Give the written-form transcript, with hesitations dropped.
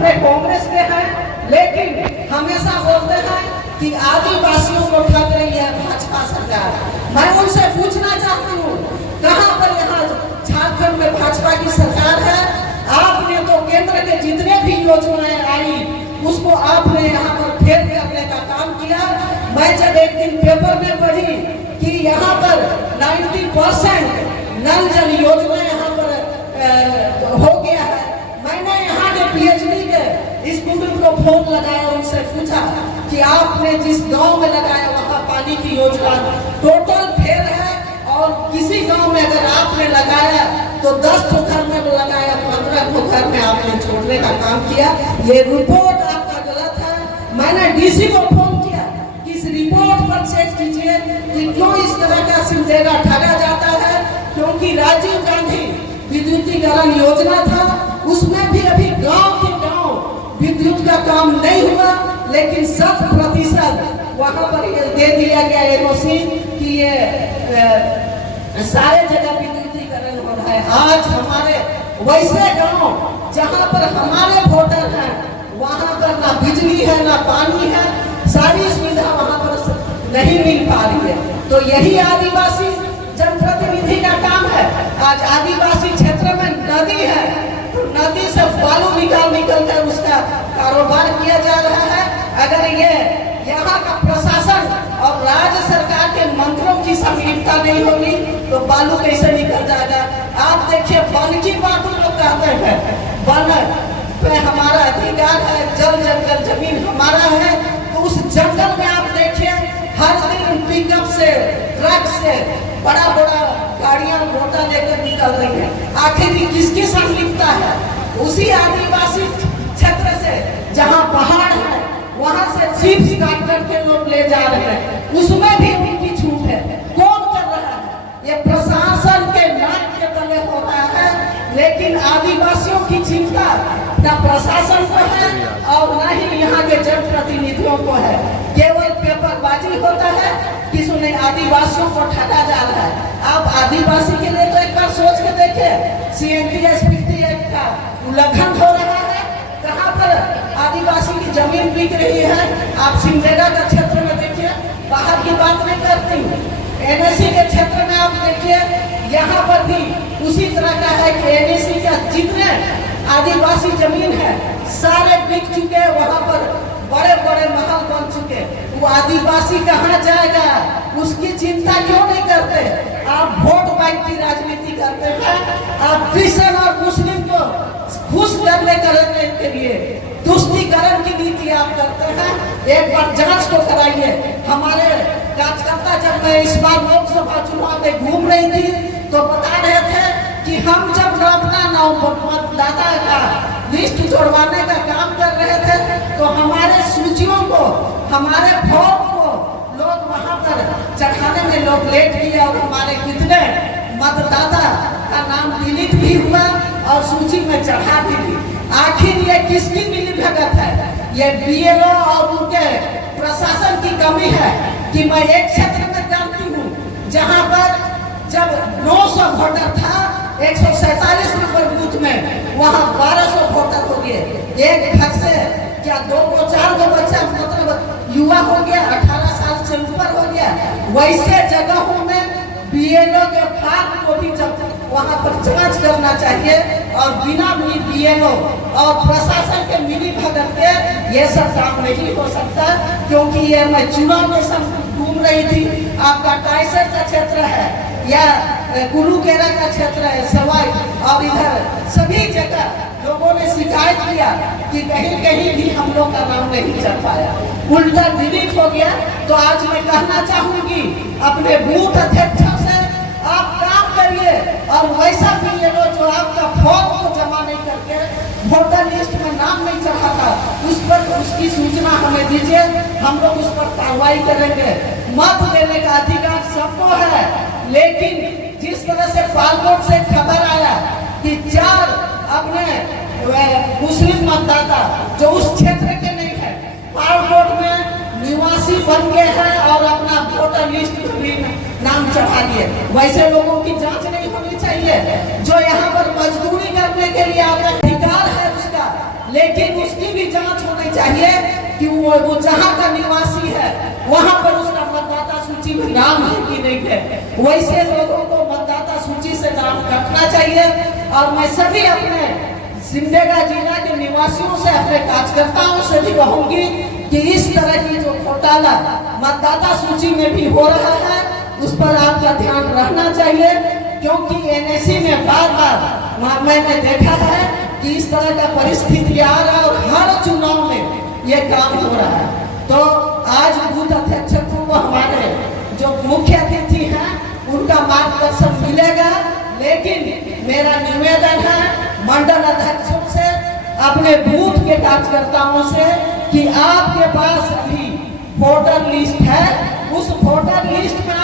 अपने कांग्रेस के हैं, लेकिन हमेशा बोलते हैं कि आदिवासियों को ठग रही है भाजपा सरकार। मैं उनसे पूछना चाहती हूँ, कहाँ पर यहाँ झारखंड में भाजपा की सरकार है? आपने तो केंद्र के जितने भी योजनाएं आई उसको आपने यहाँ पर फेल करने का काम किया। मैं जब एक दिन पेपर में पढ़ी कि यहाँ पर 90% नल जल योजना यहाँ पर हो गया है, मैंने यहाँ के पीएचडी के स्टूडेंट को फोन लगाया, उनसे पूछा कि आपने जिस गांव में लगाया वहाँ पानी की योजना टोटल फेल है, और किसी गांव में अगर आपने लगाया तो 10 तो घर में लगाया, 15 तो घर में आपने छोड़ने का काम किया। ये रिपोर्ट आपका गलत है। मैंने डीसी को फोन किया कि इस रिपोर्ट पर चेक कीजिए कि क्यों इस तरह का सिमडेगा ठगा जाता है, क्योंकि राजीव गांधी विद्युतीकरण योजना था, उसमें भी अभी गांव के गांव विद्युत का काम नहीं हुआ, लेकिन 100% वहां पर ये दे दिया गया एनओसी कि ये सारे जगह विद्युतीकरण हो रहा है। आज हमारे वैसे गांव जहां पर हमारे वोटर हैं वहां पर ना बिजली है ना पानी है, सारी सुविधा वहां पर नहीं मिल पा रही है। तो यही आदिवासी जनप्रतिनिधि का काम है। आज आदिवासी क्षेत्र में नदी है, तो नदी से बालू निकाल कर उसका कारोबार किया जा रहा है। अगर ये यहाँ का प्रशासन और राज्य सरकार के मंत्रों की संलिप्तता नहीं होगी तो बालू कैसे निकल जाएगा? आप देखिए, वन की बात लोग कहते हैं, वन पे हमारा अधिकार है, जल जंगल जमीन हमारा है, तो उस जंगल में आप देखिए हर दिन पिकअप से ट्रक से बड़ा बड़ा गाड़ियां मोटा लेकर निकल रही है। आखिर किसकी संलिप्तता है? उसी आदिवासी क्षेत्र से जहां पहाड़ है वहां से चिप्स काट करके लोग ले जा रहे हैं, उसमें भी उनकी छूट है। कौन कर रहा है? ये प्रशासन के नाक के तले हो रहा है। लेकिन आदिवासियों की चिंता न प्रशासन को है और न ही यहाँ के जनप्रतिनिधियों को है। केवल पेपरबाजी होता है कि सुने आदिवासियों को ठगा जा रहा है। आप आदिवासी के लिए तो एक बार सोच के देखिए, CNTS एक्ट का उल्लंघन हो रहा है। कहाँ पर आदिवासी की जमीन बिक रही है? आप सिमडेगा का क्षेत्र में देखिए, बाहर की बात नहीं करती, NSC के क्षेत्र में आप देखिए, यहाँ पर भी उसी तरह का है कि NSC का जितने आदिवासी जमीन है सारे बिक चुके, वहाँ पर बड़े बड़े महल बन चुके। वो आदिवासी कहाँ जाएगा? उसकी चिंता क्यों नहीं करते? आप वोट बैंक की राजनीति करते हैं। आप क्रिश्चियन और मुस्लिम को खुश करने के लिए तुष्टीकरण की नीति आप करते हैं। एक बार जांच तो कराइए। हमारे कार्यकर्ता जब मैं इस बार लोकसभा चुनाव में घूम रही थी तो बता रहे थे कि हम जब अपना मतदाता का लिस्ट जोड़वाने का काम कर रहे थे तो हमारे सूचियों को, हमारे फॉर्म को लोग वहां पर चढ़ाने में लोग लेट किए और हमारे कितने मतदाता का नाम डिलीट भी हुआ और सूची में चढ़ा भी दी। आखिर ये किसकी मिलीभगत है? ये BLO और उनके प्रशासन की कमी है। कि मैं एक क्षेत्र में जानती हूँ जहाँ पर जब 900 वोटर था, 147 नंबर बूथ में वहाँ 1200 वोटर हो गए। एक घर से क्या 4 बच्चा मतलब युवा हो गया, 18 साल से ऊपर हो गया। वैसे जगहों में BLO के फार्म को भी जब वहाँ पर जांच करना चाहिए और बिना BLO और प्रशासन के मिलीभगत के ये सब काम नहीं हो सकता। क्योंकि ये मैं चुनाव में सब घूम रही थी, आपका टाइसर का क्षेत्र है या कुरुकेरा का क्षेत्र है, सवाई, और इधर सभी जगह लोगों ने शिकायत किया कि कहीं कहीं भी हम लोग का नाम नहीं चल पाया, उल्टा डिलीट हो गया। तो आज मैं कहना चाहूंगी अपने बूथ अध्यक्षों से, आप काम करिए और वैसा BLO जो आपका फॉर्म को जमा नहीं करके वोटर लिस्ट में नाम नहीं चढ़ाता, उस पर उसकी सूचना हमें दीजिए, हम लोग उस पर कार्रवाई करेंगे। मत देने का अधिकार सबको है, लेकिन जिस तरह से पालकोट से खबर आया कि 4 अपने मुस्लिम मतदाता जो उस क्षेत्र के नहीं है पालकोट में निवासी बन गए हैं और अपना वोटर लिस्ट में नाम चढ़ा दिए, वैसे लोगों की जांच नहीं होनी चाहिए। जो यहाँ पर मजदूरी करने के लिए आपका अधिकार है उसका, लेकिन उसकी भी जांच होनी चाहिए कि वो जहाँ का निवासी है वहाँ पर उसका मतदाता सूची में नाम है कि नहीं है। वैसे लोगों को मतदाता सूची से नाम रखना चाहिए। और मैं सभी अपने सिमडेगा जिला के निवासियों से, अपने कार्यकर्ताओं से भी कहूंगी कि इस तरह की जो घोटाला मतदाता सूची में भी हो रहा है उस पर आपका ध्यान रहना चाहिए, क्योंकि एनएसी में बार बार मैंने देखा है कि इस तरह का परिस्थिति आ रहा है और हर चुनाव में ये काम हो रहा है। तो आज बूथ अध्यक्ष को हमारे जो मुख्य अतिथि हैं उनका मार्गदर्शन मिलेगा, लेकिन मेरा निवेदन है मंडल अध्यक्षों से, अपने बूथ के कार्यकर्ताओं से कि आपके पास अभी वोटर लिस्ट है, उस वोटर लिस्ट में